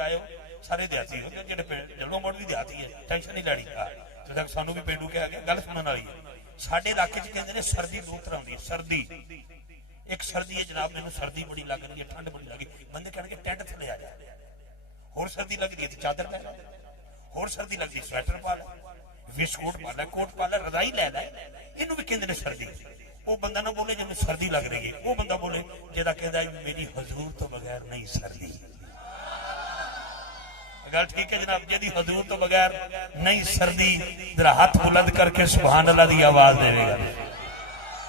आए हो सारे देहाती हो जो जलों मोड़ भी देहाती है, टेंशन नहीं लैनी। तो तक सानू भी पेंडू कहा गया, गल सुनने वाली है। साडे इलाके च कहते हैं सर्दी दो तरह होती है। सर्दी एक सर्दी है जनाब, मैनू सर्दी बड़ी लग रही है, ठंड बड़ी लगी, बंदे कहने टेंट थले आ जाए। होर सर्दी लगती है तो चादर पा लै, होर सर्दी लगती स्वेटर पा लै, वेस्टकोट पा लै, कोट पा लै, रजाई लै लै, इनू भी कहते हैं सर्दी। वो बंदा ना बोले जिन्हें सर्दी लग रही है, वो बंदा बोले जेदा कहता है मेरी हजूर तो बगैर नहीं सर्दी। गल ठीक है जनाब, जी हजूर तो बगैर नहीं सर्दी। जरा हाथ बुलंद करके सुभान अल्लाह की आवाज देगा,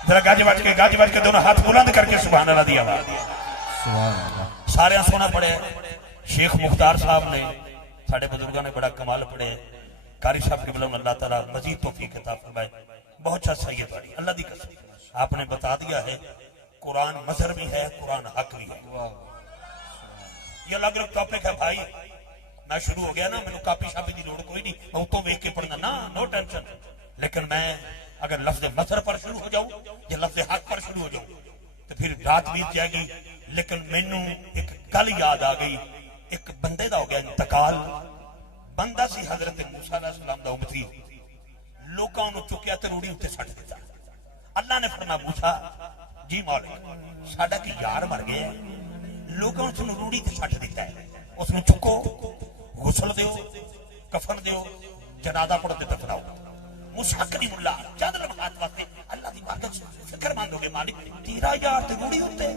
जरा गज बज के दोनों हाथ बुलंद करके सुभान अल्लाह की आवाज। सारे सोना पढ़े शेख मुख्तार साहब ने, साडे बुजुर्गों ने बड़ा कमाल पढ़े। कारी साहब के बिलों अल्लाह ताला मजीद तौफीक अता फरमाए। बहुत अच्छा सही है बारी, अल्लाह की कसम आपने बता दिया है। कुरान मजहर भी है, कुरान हक भी है। ये अलग अलग टॉपिक है भाई। मैं शुरू हो गया ना, मैंने कापी शापी की लोड़ कोई नहीं, मैं उतो वेख के पढ़ना ना, नो टेंशन। लेकिन मैं अगर लफ्ज मजहर पर शुरू हो जाऊं या लफ्ज हक पर शुरू हो जाऊं तो फिर रात बीत जाएगी। लेकिन मैनू एक गल याद आ गई, एक बंदे का हो गया इंतकाल। बंदा सी हजरत मूसा अलैहिस्सलाम दा उम्मती, लोगों ने चुकया ते रूड़ी उत्ते सट दिता। अल्लाह ने फरमाया मूसा जी मालिक साडा की यार मर गया, लोगों ने उसनू रूड़ी ते सट दिता है, उसनू चुको, गुसल दिओ, कफन दिओ, जनाजा पढ़ के दफनाओ। मूसा कलीमुल्लाह चंद लम्हात वास्ते अल्लाह की बारगाह च फिक्रमंद हो गए, मालिक तेरा यार ते रूड़ी उत्ते।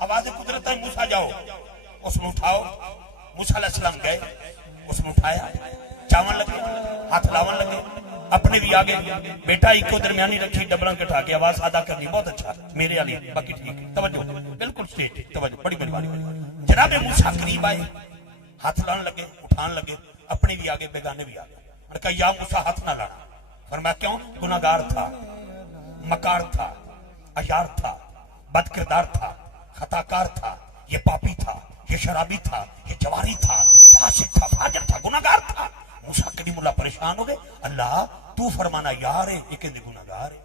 आवाज कुदरत है, मूसा जाओ उसनू उठाओ। मूसा अलैहिस्सलाम गए, उसने उठाया, चावन लगे, हाथ लावन लगे, अपने भी आगे। बेटा इको दरमियानी रखी, डबला कटा के आवाज अदा करनी, बहुत अच्छा मेरे वाली, बाकी ठीक है। तवज्जो बिल्कुल स्ट्रेट तवज्जो, बड़ी मेहरबानी। जनाब मूसा करीब आए, हाथ लाने लगे, उठाने लगे, अपने भी आगे बेगाने भी आगे। मैंने कहा या मूसा हाथ ना लाना। फरमाया क्यों? गुनाहगार था, मकार था, अयार था, बदकिरदार था, खताकार था, ये पापी था, ये शराबी था, ये जवारी था, फासिक था, फाजिर था, गुनाहगार था। मूसा कलीमुल्लाह परेशान हो गए, अल्लाह तू फरमाना यार है, ये कहते गुनाहगार है,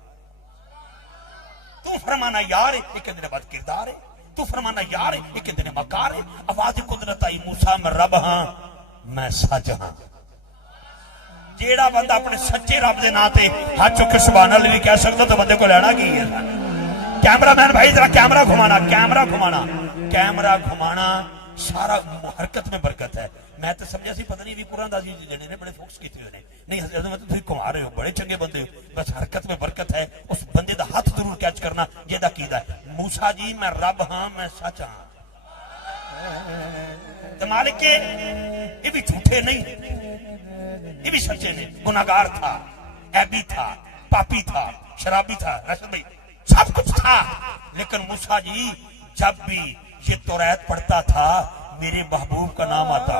तू फरमाना यार है, ये कहते बदकिरदार है, तू फरमाना यार है, ये कहते मकार है। आवाज कुदरत आई, मूसा मैं रब हाँ, मैं सच हाँ। जेड़ा बंदा अपने सच्चे रब के नाम से हाथ चुक के सुभान अल्लाह भी कह सकता तो बंदे को लेना की है। कैमरामैन भाई जरा कैमरा घुमाना, कैमरा घुमाना, कैमरा घुमाना। सारा हरकत में बरकत है। मैं तो समझा सी पता नहीं भी कुरान लेने ने बड़े फोकस किए हुए नहीं, मतलब तुम घुमा रहे हो, बड़े चंगे बंदे हो, बस हरकत में बरकत है। उस बंदे का हाथ जरूर कैच करना जेदा कीदा है। मूसा जी मैं रब हाँ, मैं सच हाँ। मालिक के ये भी झूठे नहीं, ये भी सच्चे ने। गुनाहगार था, ऐबी था, पापी था, शराबी था, रशद भाई सब कुछ था। लेकिन मूसा जी जब भी ये तौरात पढ़ता था मेरे महबूब का नाम आता,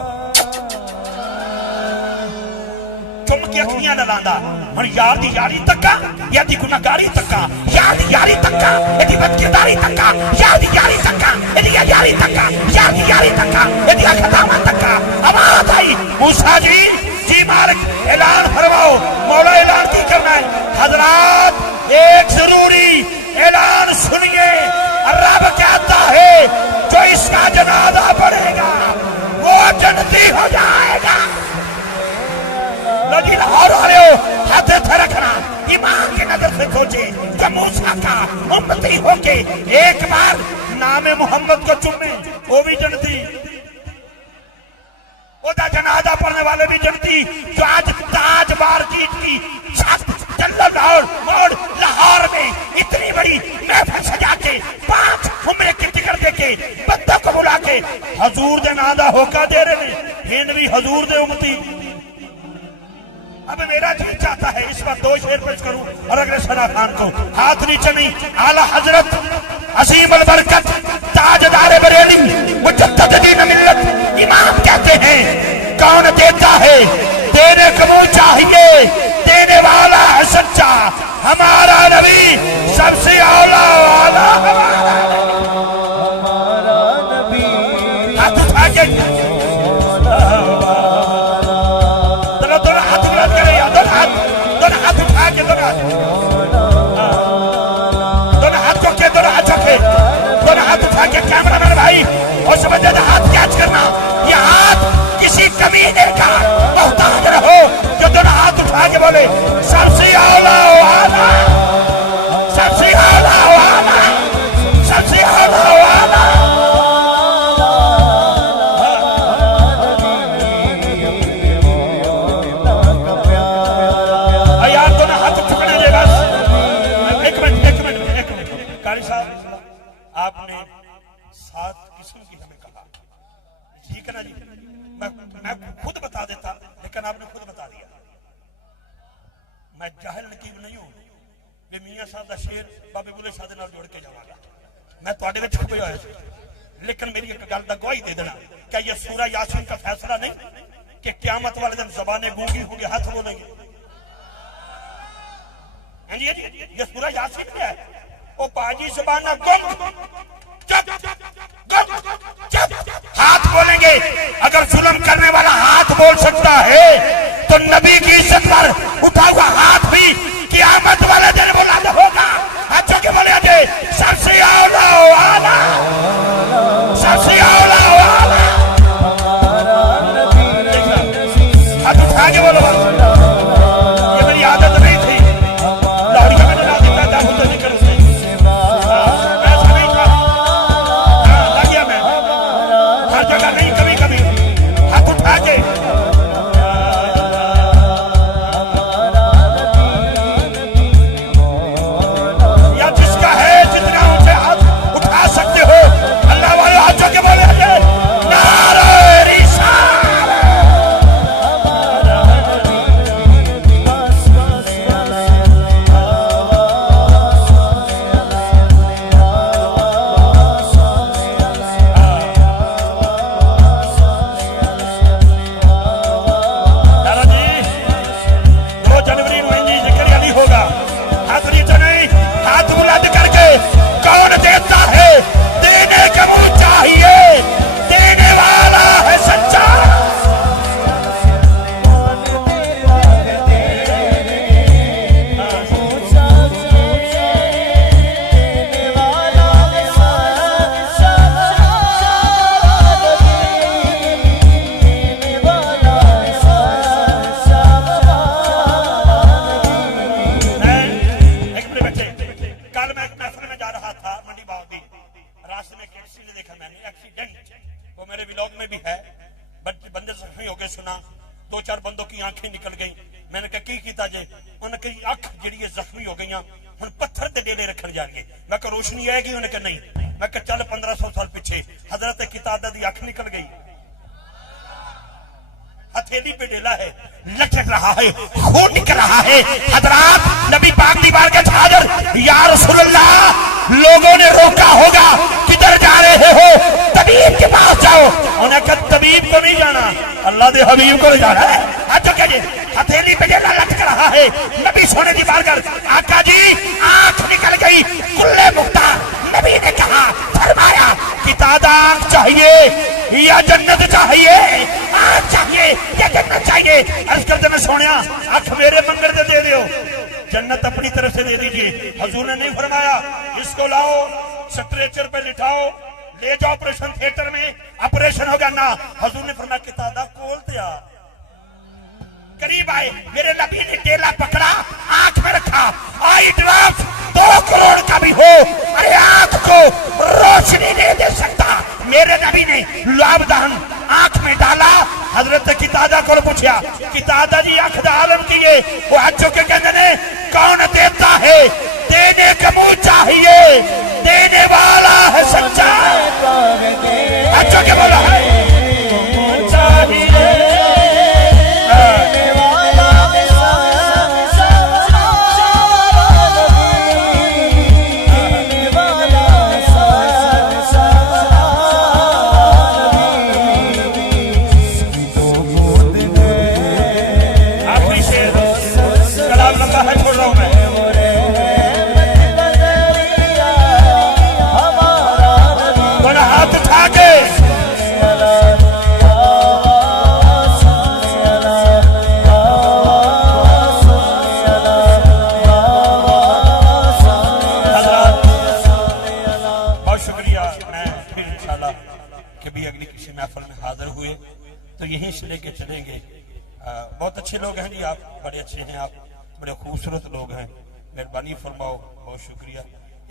चुम के अखियां लांदा। हुण यार दी यारी तक्का, यार दी गुनाहगारी तक्का, यार दी यारी तक्का, एदी बदकिरदारी तक्का, यार दी यारी तक्का, एदी यारी तक्का, यार दी यारी तक्का, एदी खतामा तक्का। आवाज आई मूसा जी मालिक ऐलान फरमाओ। मौला ऐलान की करना है हजरात, एक जरूरी ऐलान सुनिए। रब कहता है जो इसका जनाजा पढ़ेगा वो जन्नती हो जाएगा। लगी लाहौर वाले हो हाथ थे रखना, ईमान की नजर से सोचे जब मूसा का उम्मती होके एक बार नाम मोहम्मद को चुमे वो भी जन्नती, ओदा जनाजा पढ़ने वाले भी जन्नती। जो आज ताज बारजीत की लाहौर में इतनी बड़ी महफिल सजा के 5 उम्रे की टिकट देके बंदों को बुला के हजूर दे नाम दा होका दे रहे हैं, इन भी हजूर दे उम्मती। अब मेरा जी चाहता है इस बार 2 शेर पेश करूं और अगले सना खान को हाथ नीचे नहीं। आला हजरत असीम अल बरकत ताजदार बरेली मुजद्दिद दीन मिल्लत इमाम कहते हैं कौन देता है देने कबूल चाहिए, देने वाला है सच्चा हमारा नबी, सबसे औला वाला हमारा नबी। हाथ उठा के दोनों हाथ बुलंद करें, दोनों हाथ उठा के दोनों हाथ चौके, दोनों हाथ चौके, दोनों हाथ उठा के कैमरा मैन भाई और समझ हाथ कैच करना। ठीक है ना जी, मैं खुद बता देता, लेकिन आपने खुद बता दिया। मैं जाहिल नकीब नहीं हूं कि मियां साहब का शेर बाबे बुले शाह दे नाल जोड़ के जावांगा, मैं तुहाडे विच छुपे होए सी। लेकिन मेरी एक गल दा गवाही दे देना, क्या ये सूरा यासीन का फैसला नहीं कि क़यामत वाले दिन ज़बानें गूंगी होंगी, हाथ बोलेंगे? हाँ जी, ये सूरा यासीन क्या है? ओ पाजी ज़बाना गुम, चुप चुप, हाथ बोलेंगे। अगर जुल्म करने वाला हाथ बोल सकता है तो नबी की इज्जत पर उठा हुआ हाथ भी क़यामत वाले दिन बुलंद होगा। अच्छा के बोले अजय सबसे औला वाला, सबसे औला वाला, हाथ उठा के बोलो। ये मेरी आदत नहीं थी, लाड़िया में लगा देता था, तो निकल से ऐसा नहीं था। लग गया मैं हर जगह नहीं, कभी कभी हाथ उठा के। या जिसका है जितना ऊंचे हाथ उठा सकते हो, अल्लाह वाले हाथों के बोले नारे रिसालत। दादाजी 2 जनवरी में जिक्र अली होगा, हाथ नीचे नहीं, हाथ बुलंद करके कौन देता है? देने का मुंह चाहिए, देने वाला है सच्चा। एक मिनट बच्चे, कल मैं एक महफिल में जा रहा था मंडी बाग की, रास्ते में एक एक्सीडेंट देखा मैंने, एक्सीडेंट वो मेरे व्लॉग में भी है। बंदे जख्मी हो गए, सुना 2-4 बंदों की आंखें निकल गई। मैंने कहा की कीता जे? उन्होंने कही अख जी जख्मी हो गई, हम पत्थर के डेले रखन जाएंगे। मैं कहा रोशनी आएगी? उन्होंने कहा नहीं। मैं कहा चल 1500 साल पीछे हजरत कितादा की अख निकल गई, हथेली पे डेला है, लटक रहा है, खून निकल रहा है। हजरात नबी पाक की बारगाह हाजिर, या रसूलल्लाह, लोगों ने रोका होगा, किधर जा रहे हो? तबीब के पास जाओ। उन्होंने कहा तबीब को नहीं जाना, अल्लाह के हबीब को जाना है। अच्छा कहिए, हथेली पे डेला लटक रहा है, नबी सोने की बारगाह। आका जी आंख निकल गई, कुल्ले मुक्ता। नबी ने कहा, फरमाया कितादा आंख चाहिए या जन्नत चाहिए? आंख चाहिए या जन्नत चाहिए? अर्ज करते मैं सोनिया अख मेरे मंगल दे दो, जन्नत अपनी तरफ से दे दीजिए। हजूर ने नहीं फरमाया इसको लाओ स्ट्रेचर पे लिटाओ, ले जाओ ऑपरेशन थिएटर में, ऑपरेशन होगा ना। हजूर ने फरमाया कितादा कोल ते आ। करीब आए, मेरे नबी ने डेला पकड़ा, आंख में रखा, आई ड्रॉप 2 करोड़ का भी हो, अरे आंख को रोशनी नहीं दे सकता। मेरे नबी ने लुआबदान आंख में डाला। हजरत कितादा को पूछा, कितादा जी अख दा आलम की है? वो हाथ चुके कहते ने कौन देता है? देने का मुंह चाहिए, देने वाला है सच्चा। अच्छा क्या बोला है? चाहिए यहीं से लेके चलेंगे। बहुत अच्छे लोग हैं जी, आप बड़े अच्छे हैं, आप बड़े खूबसूरत लोग हैं, मेहरबानी फरमाओ, बहुत शुक्रिया।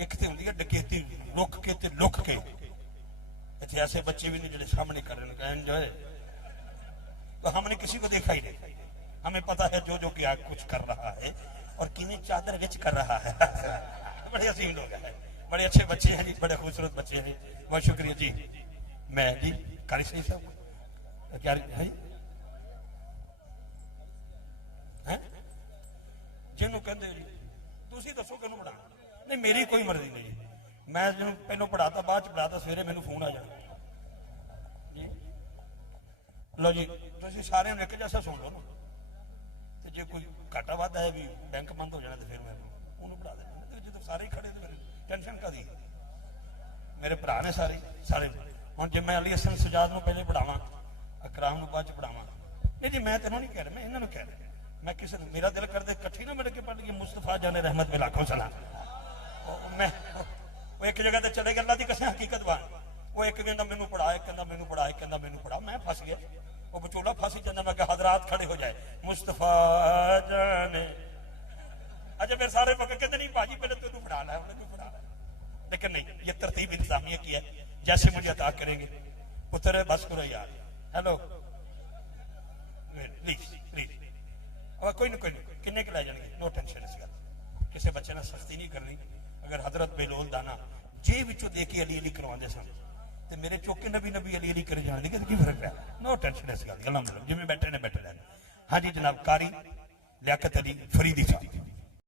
एक तो होंगी डकैती लुक के ते लुक के, इतने ऐसे बच्चे भी नहीं जो सामने कर रहे हैं जो है, तो हमने किसी को देखा ही नहीं। हमें पता है जो जो क्या कुछ कर रहा है और किन्हीं चादर विच कर रहा है। बड़े अजीम लोग हैं, बड़े अच्छे बच्चे हैं जी, बड़े खूबसूरत बच्चे हैं, बहुत शुक्रिया जी। मैं जी कारी सही साहब क्या है जिन्हों कहते जी तुम दसो कि पढ़ा नहीं मेरी कोई मर्जी नहीं जी मैं जिन्हों पहलों पढ़ाता बाद च पढ़ाता सवेरे मैनू फोन आ जाना जी लो जी तुम सारे एक जैसा सुन लो ना तो जो कोई घाटा वाधा है भी बैंक बंद हो जाना तो फिर मैं उन्होंने पढ़ा देना जो सारे ही खड़े तो टेंशन का दी मेरे भरा ने सारे सारे हम जो मैं अली हसन सजाद को पहले पढ़ावा अकराम को बाद च पढ़ावा नहीं जी मैं तेनों नहीं कह रहा मैं इन्होंने कह रहा मैं किसी मेरा दिल कर दे कट्ठी ना मिल के पढ़ गई मुस्तफा जाने रहमत में लाखों सलाम मैं वो एक जगह ते चले गया अल्लाह दी कसम हकीकत बात वो एक कहता मैनू पढ़ा एक कहता मैनू पढ़ा एक कहता मैनू पढ़ा मैं फस गया वो बचोला फस ही जाता मैं हजरात खड़े हो जाए मुस्तफा जाने अच्छा फिर सारे पक्के कहते नहीं भाजी पहले तेनू पढ़ा ला उन्हें पढ़ा लेकिन नहीं ये तरतीब इंतजामिया की है जैसे मुझे अता करेंगे पुत्र बस करो यार हेलो प्लीज प्लीज और कोई नहीं किन्ने के लै जाएंगे नो टेंशन इस गल किसी बच्चे ने सख्ती नहीं करनी अगर हजरत बेलोल दाना जे विचों दे के अली अली करवाते सन तो मेरे चौके नबी नबी अली अली कर जाने की फर्क है नो टेंशन इस गल अलहमदुलिल्लाह जिवें बैठे ने बैठे रहने हाँ जी जनाब कारी लियाकत अली फरीदी साहब